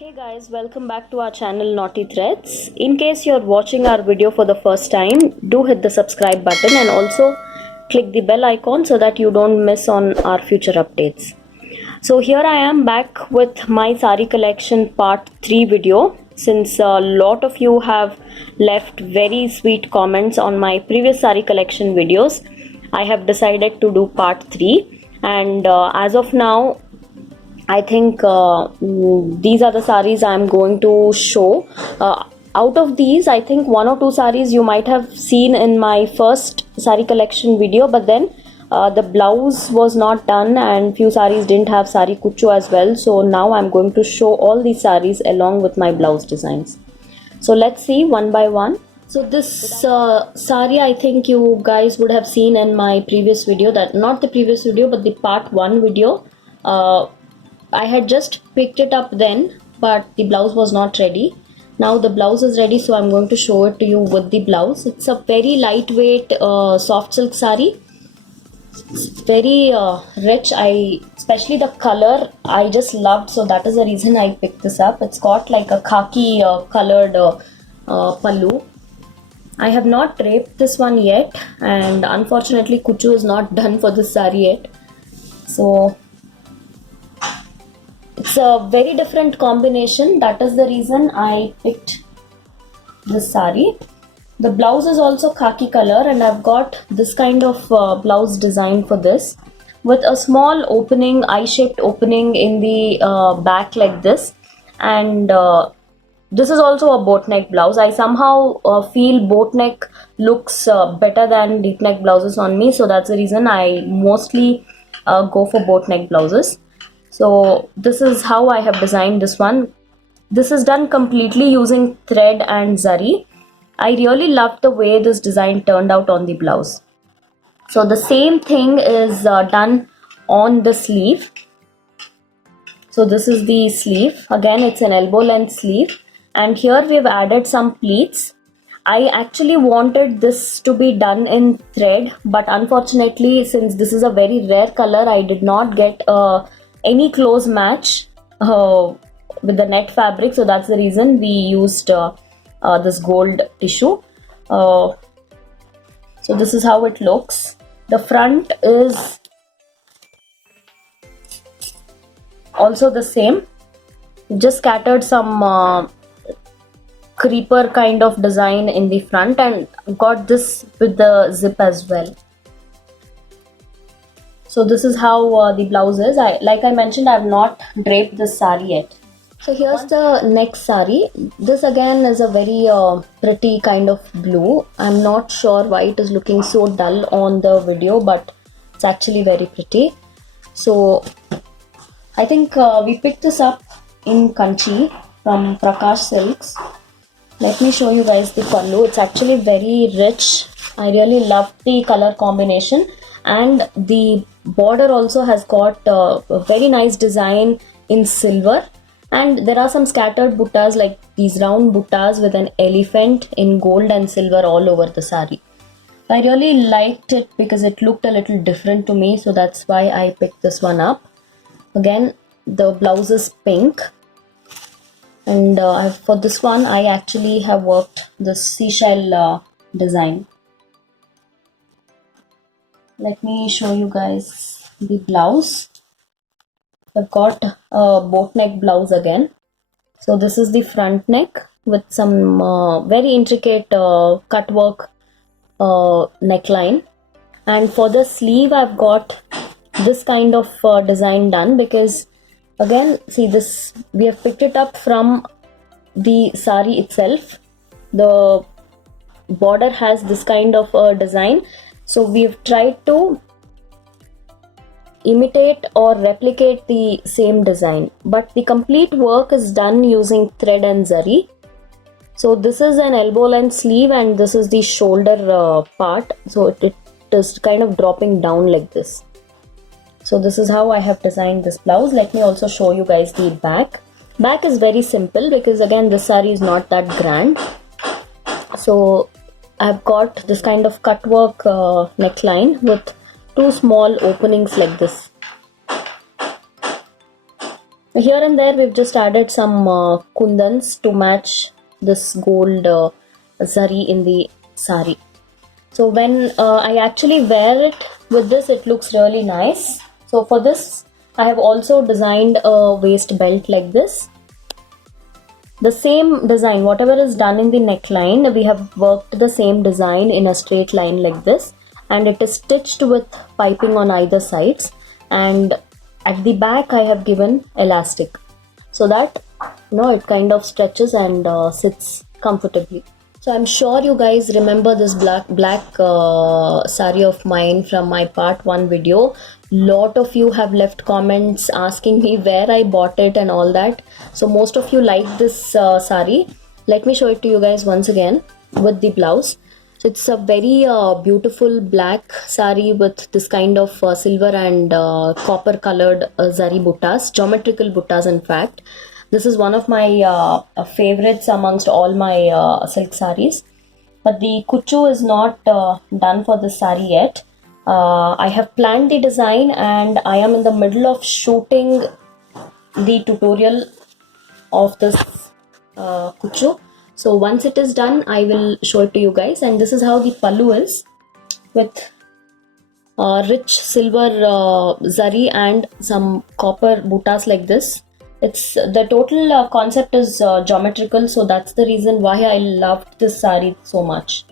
Hey guys, welcome back to our channel Naughty Threads. In case you're watching our video for the first time, do hit the subscribe button and also click the bell icon so that you don't miss on our future updates. So here I am back with my sari collection part 3 video. Since a lot of you have left very sweet comments on my previous sari collection videos, I have decided to do part 3, and as of now I think these are the saris I'm going to show. Out of these, I think one or two saris you might have seen in my first sari collection video, but then the blouse was not done and few saris didn't have sari kuchu as well. So now I'm going to show all these saris along with my blouse designs. So let's see one by one. So this sari I think you guys would have seen in my previous video, that not the previous video but the part 1 video. I had just picked it up then, but the blouse was not ready. Now the blouse is ready, so I'm going to show it to you with the blouse. It's a very lightweight soft silk sari. It's very rich. Especially the color I just loved, so that is the reason I picked this up. It's got like a khaki colored pallu. I have not draped this one yet, and unfortunately kuchu is not done for this sari yet. So it's a very different combination. That is the reason I picked this sari. The blouse is also khaki color, and I've got this kind of blouse design for this, with a small opening, eye-shaped opening in the back like this. And this is also a boat neck blouse. I somehow feel boat neck looks better than deep neck blouses on me, so that's the reason I mostly go for boat neck blouses. So this is how I have designed this one. This is done completely using thread and zari. I really loved the way this design turned out on the blouse. So the same thing is done on the sleeve. So this is the sleeve. Again, it's an elbow length sleeve, and here we have added some pleats. I actually wanted this to be done in thread, but unfortunately, since this is a very rare color, I did not get any close match with the net fabric, so that's the reason we used this gold tissue. So this is how it looks. The front is also the same, just scattered some creeper kind of design in the front, and got this with the zip as well. So this is how the blouse is. Like I mentioned, I have not draped this sari yet. So here's the next sari. This again is a very pretty kind of blue. I'm not sure why it is looking so dull on the video, but it's actually very pretty. So I think we picked this up in Kanchi from Prakash Silks. Let me show you guys the pallu. It's actually very rich. I really love the color combination, and the border also has got a very nice design in silver, and there are some scattered buttas, like these round buttas with an elephant in gold and silver all over the sari. I really liked it because it looked a little different to me, so that's why I picked this one up. Again, the blouse is pink, and for this one I actually have worked the seashell design. Let me show you guys the blouse. I've got a boat neck blouse again. So this is the front neck with some very intricate cut work neckline. And for the sleeve, I've got this kind of design done, because again, see this, we have picked it up from the sari itself. The border has this kind of design. So we've tried to imitate or replicate the same design, but the complete work is done using thread and zari. So this is an elbow length sleeve, and this is the shoulder part. So it is kind of dropping down like this. So this is how I have designed this blouse. Let me also show you guys the back. Back is very simple because again this sari is not that grand. So I've got this kind of cut work neckline with two small openings like this. Here and there we've just added some kundans to match this gold zari in the sari. So when I actually wear it with this, it looks really nice. So for this, I have also designed a waist belt like this. The same design, whatever is done in the neckline, we have worked the same design in a straight line like this, and it is stitched with piping on either sides, and at the back I have given elastic so that it kind of stretches and sits comfortably. So I'm sure you guys remember this black sari of mine from my part 1 video. Lot of you have left comments asking me where I bought it and all that. So most of you like this sari. Let me show it to you guys once again with the blouse. So it's a very beautiful black sari with this kind of silver and copper colored zari buttas, geometrical buttas in fact. This is one of my favorites amongst all my silk saris. But the kuchu is not done for this sari yet. I have planned the design and I am in the middle of shooting the tutorial of this kuchu. So once it is done, I will show it to you guys. And this is how the pallu is, with rich silver zari and some copper buttas like this. It's the total concept is geometrical, so that's the reason why I loved this sari so much.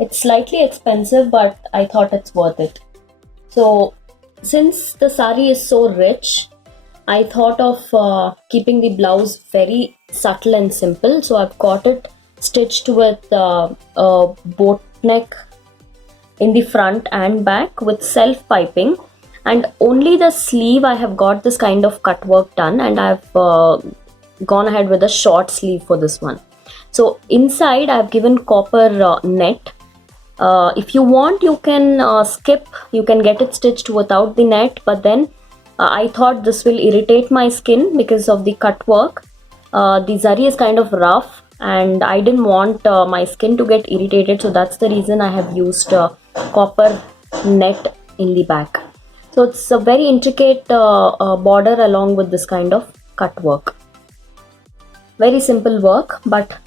It's slightly expensive, but I thought it's worth it. So since the sari is so rich, I thought of keeping the blouse very subtle and simple. So I've got it stitched with a boat neck in the front and back with self piping, and only the sleeve I have got this kind of cut work done, and I've gone ahead with a short sleeve for this one. So inside I've given copper net. If you want, you can skip, you can get it stitched without the net, but then I thought this will irritate my skin because of the cut work. The zari is kind of rough and I didn't want my skin to get irritated, so that's the reason I have used copper net in the back. So it's a very intricate border along with this kind of cut work. Very simple work, but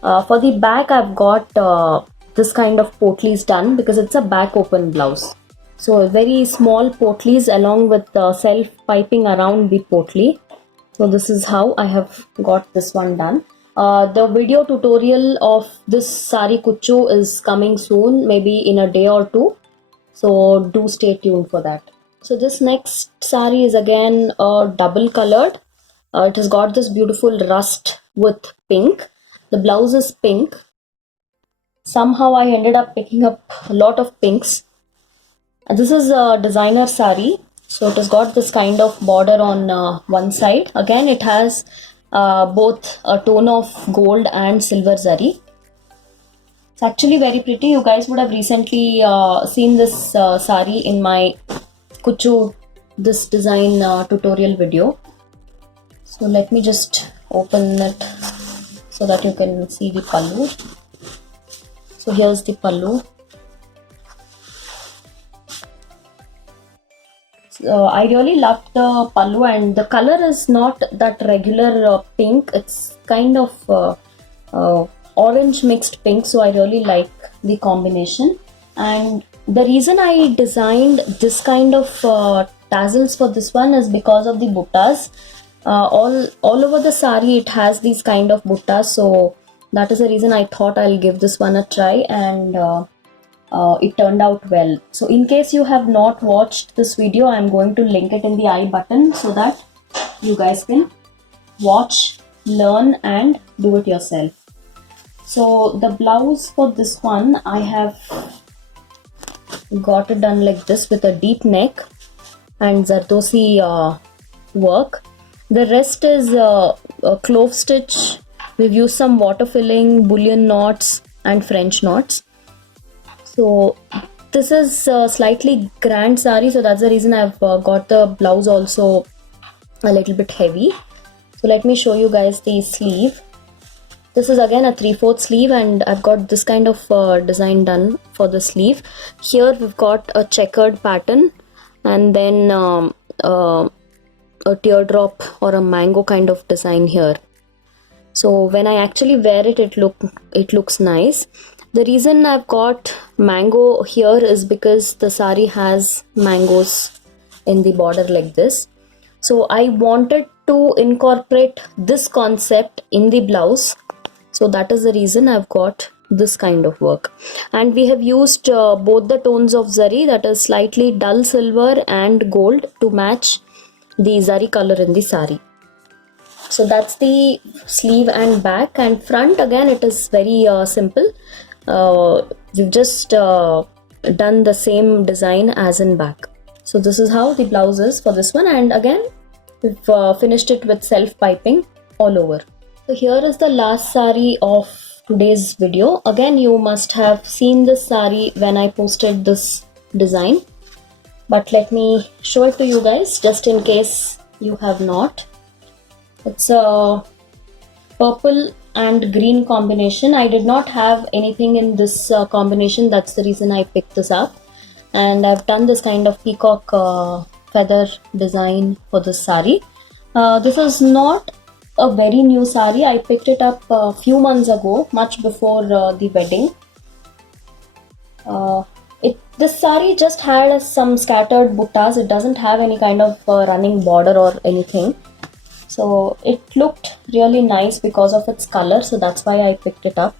for the back I've got this kind of potlies done because it's a back open blouse. So very small potlies along with self piping around the potli. So this is how I have got this one done. The video tutorial of this sari kuchu is coming soon, maybe in a day or two. So do stay tuned for that. So this next sari is again double colored. It has got this beautiful rust with pink. The blouse is pink. Somehow I ended up picking up a lot of pinks. This is a designer sari. So it has got this kind of border on one side. Again, it has both a tone of gold and silver zari. It's actually very pretty. You guys would have recently seen this sari in my kuchu this design tutorial video. So let me just open it so that you can see the pallu. So here's the pallu. I really loved the pallu, and the color is not that regular pink. It's kind of orange mixed pink, so I really like the combination. And the reason I designed this kind of tassels for this one is because of the buttas. All over the sari it has these kind of buttas, so that is the reason I thought I'll give this one a try, and it turned out well. So in case you have not watched this video, I'm going to link it in the I button so that you guys can watch, learn and do it yourself. So the blouse for this one, I have got it done like this with a deep neck and Zardosi work. The rest is a clove stitch. We've used some water filling, bullion knots and French knots. So this is a slightly grand sari, so that's the reason I've got the blouse also a little bit heavy. So let me show you guys the sleeve. This is again a 3/4 sleeve, and I've got this kind of design done for the sleeve. Here we've got a checkered pattern, and then a teardrop or a mango kind of design here. So when I actually wear it, it looks nice. The reason I've got mango here is because the sari has mangoes in the border like this. So I wanted to incorporate this concept in the blouse. So that is the reason I've got this kind of work. And we have used both the tones of zari, that is slightly dull silver and gold, to match the zari color in the sari. So that's the sleeve and back. And front, again, it is very simple. We've just done the same design as in back. So this is how the blouse is for this one. And again, we've finished it with self piping all over. So here is the last sari of today's video. Again, you must have seen this sari when I posted this design, but let me show it to you guys just in case you have not. It's a purple and green combination. I did not have anything in this combination. That's the reason I picked this up. And I've done this kind of peacock feather design for this sari. This is not a very new sari. I picked it up a few months ago, much before the wedding. This sari just had some scattered buttas. It doesn't have any kind of running border or anything. So it looked really nice because of its color, so that's why I picked it up.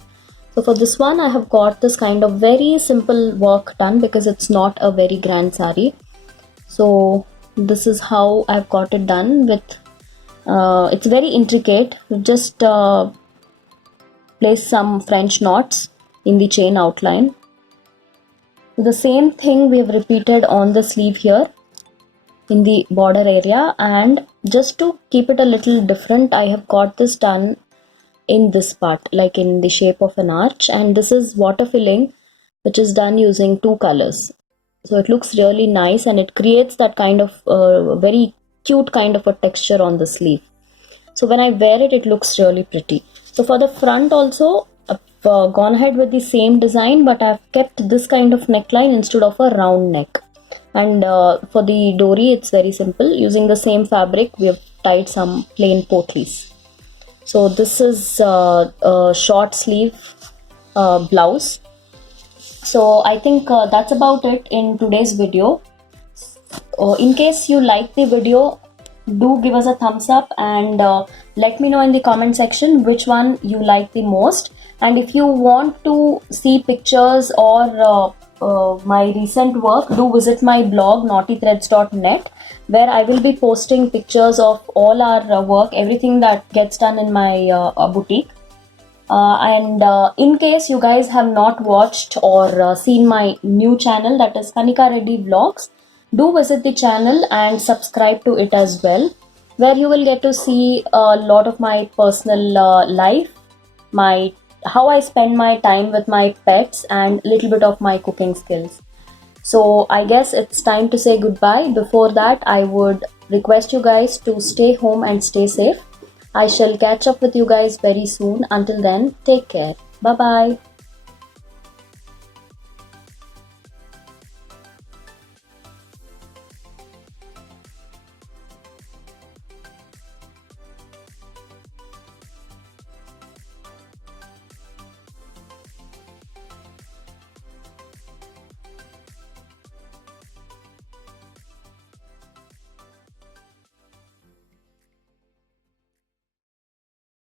So for this one, I have got this kind of very simple work done because it's not a very grand sari. So this is how I've got it done with, it's very intricate. We've just placed some French knots in the chain outline. The same thing we have repeated on the sleeve here in the border area, and just to keep it a little different, I have got this done in this part, like in the shape of an arch, and this is water filling, which is done using 2 colors. So it looks really nice and it creates that kind of very cute kind of a texture on the sleeve. So when I wear it, it looks really pretty. So for the front also, I've gone ahead with the same design, but I've kept this kind of neckline instead of a round neck. And for the dori, it's very simple. Using the same fabric, we have tied some plain potlies. So this is a short sleeve blouse. So I think that's about it in today's video. In case you like the video, do give us a thumbs up and let me know in the comment section which one you like the most. And if you want to see pictures or my recent work, do visit my blog naughtythreads.net, where I will be posting pictures of all our work, everything that gets done in my boutique. And in case you guys have not watched or seen my new channel, that is Kanika Reddy Vlogs, do visit the channel and subscribe to it as well, where you will get to see a lot of my personal life, how I spend my time with my pets, and a little bit of my cooking skills. So I guess it's time to say goodbye. Before that, I would request you guys to stay home and stay safe. I shall catch up with you guys very soon. Until then, take care. Bye bye.